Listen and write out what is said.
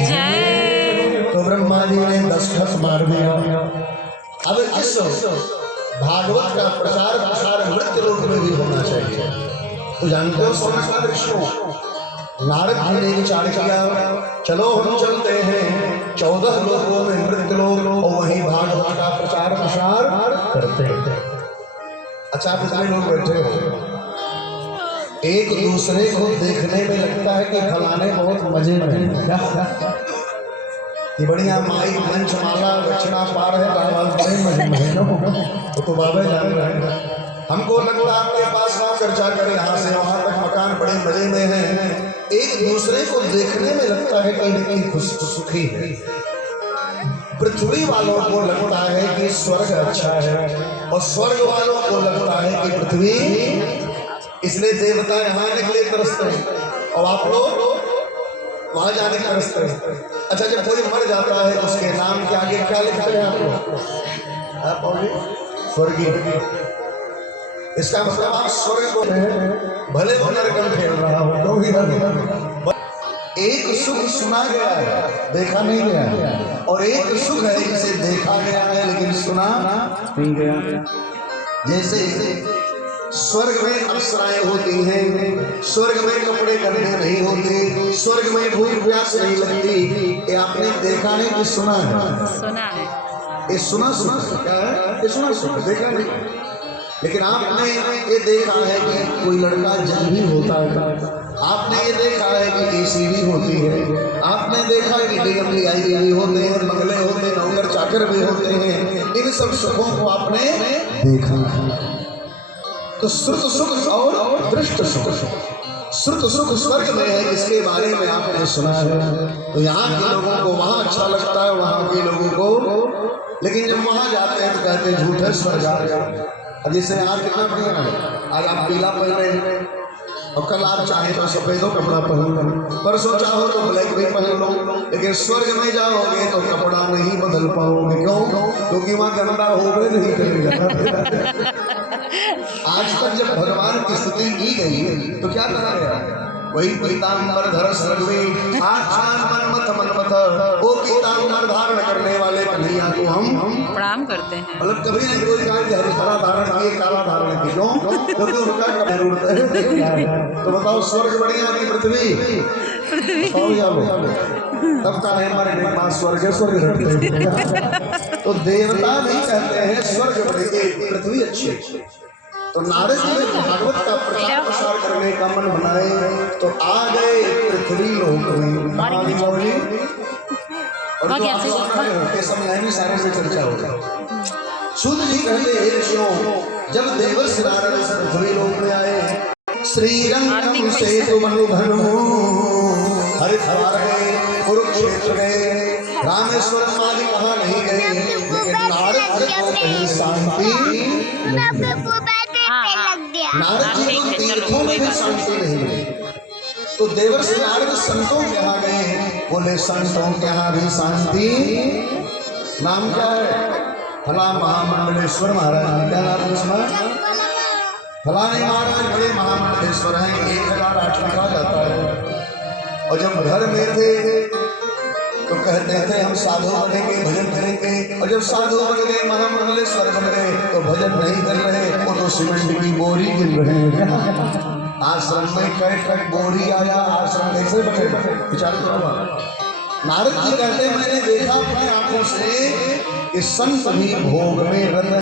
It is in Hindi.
जय। तो ब्रह्मा जी ने दस्तखत मार दिया। अब इस भागवत का प्रचार प्रसार मृत्यु लोक में भी होना चाहिए। तो जानते हो सोमनाथ ऋषि नारद जी ने विचार किया, चलो हम चलते हैं 14 लोकों में मृत्यु लोक और वहीं भागवत का प्रचार प्रसार करते हैं। अच्छा कितने लोग बैठे हो, एक दूसरे को देखने में लगता है कि फलाने बहुत मजे में कि बढ़िया माई मंचमाला दक्षिणा पार है, बाबा बड़े मजे में तो बाबा जान रहे हैं। हमको लगता आपके पास ना चर्चा करें, यहाँ से वहां तक मकान बड़े मजे में है। एक दूसरे को देखने में लगता है कि खुश सुखी है। पृथ्वी वालों को लगता है कि स्वर्ग अच्छा है और स्वर्ग वालों को लगता है कि पृथ्वी, इसलिए देवता यहाँ निकले तरसते हैं और आप लोग वहां जाने तरसते हैं। अच्छा जब कोई मर जाता है उसके नाम के आगे क्या लिखते हैं आप लोग? स्वर्गीय। इसका मतलब आप स्वर्ग को भले वो नरक में खेल रहा हो। एक सुख सुना गया है, देखा नहीं गया है, और एक सुख है जिसे देखा गया है लेकिन सुना नहीं गया। जैसे स्वर्ग में अप्सराएं होती हैं, स्वर्ग में कपड़े गंदे नहीं होते, स्वर्ग में भूख प्यास नहीं लगती। ये आपने देखा है कि सुना है? सुना है। ये सुना क्या है? ये सुना देखा नहीं। लेकिन आपने ये देखा है कि कोई लड़का जज भी होता है, आपने ये देखा है कि एसी भी होती है, आपने देखा है कि DMDI भी होते हैं, बंगले होते हैं, नौकर चाकर भी होते हैं। इन सब सुखों को आपने देखा है। तो श्रुत सुख और दृष्ट सुख, श्रुत सुख स्वर्ग में है, इसके बारे में आपने सुना है। तो यहाँ के लोगों को वहाँ अच्छा लगता है, वहाँ के लोगों को, लेकिन जब वहाँ जाते हैं तो कहते हैं झूठे स्वर्ग आ गया। अब जैसे आज कितना बढ़िया है, आज आप पीला पहने और कल आप चाहे तो सफेद कपड़ा पहन लो, परसों चाहो तो ब्लैक भी पहन लो, लेकिन स्वर्ग में जाओगे तो कपड़ा नहीं बदल पाओगे। क्यों? क्योंकि वहाँ गंदा होवे नहीं करेगा। आज तक जब भगवान की स्तुति की गई तो क्या कहा गया? वही पीताम्बर धर सर्वे आख्यान मनमथ मनमथ, वो पीताम्बर धारण करने वाले कन्हैया को हम प्रणाम करते हैं। मतलब कभी नहीं कोई कहा कि हरा धारण किए काला धारण किए, क्योंकि उनका तो बताओ स्वर्ग बढ़िया की पृथ्वी? तब का है हमारे पास स्वर्ग है, स्वर्ग रखते। तो देवता भी कहते हैं स्वर्ग बढ़िया पृथ्वी अच्छी। तो नारद जी ने भागवत का प्रचार प्रसार करने का मन बनाए तो आ गए पृथ्वी लोक में। और समय में सारे से चर्चा हो जाए। सूत जी कहते हैं ऋषियों, जब देवर्षि नारद इस पृथ्वी लोक में आए, श्रीरंगम से तुम हरिद्वार गए, कुरुक्षेत्र गए, रामेश्वरम आदि कहाँ नहीं गए, लेकिन नारद जी को कहीं शांति, नारद जी को तीर्थों में भी शांति नहीं मिली। तो देवर्षि नारद संतों के यहाँ गए, बोले संतों के यहाँ भी शांति। नाम क्या है? फला महामंडलेश्वर महाराज। क्या नाम है उसमें? फलाने महाराज बड़े महामंडलेश्वर हैं, 1008 लिखा जाता है। और जब घर में थे तो कहते थे हम साधु बनेंगे, भजन करेंगे, और जब साधु बन गए, महामंडलेश्वर बन गए तो भजन नहीं कर रहे, वो तो सीमेंट की बोरी गिन रहे हैं। आश्रम में कई बोरी आया, आश्रम कैसे बने? विचार करो। नारद जी कहते हैं मैंने देखा अपनी आंखों से कि संत भी भोग में रत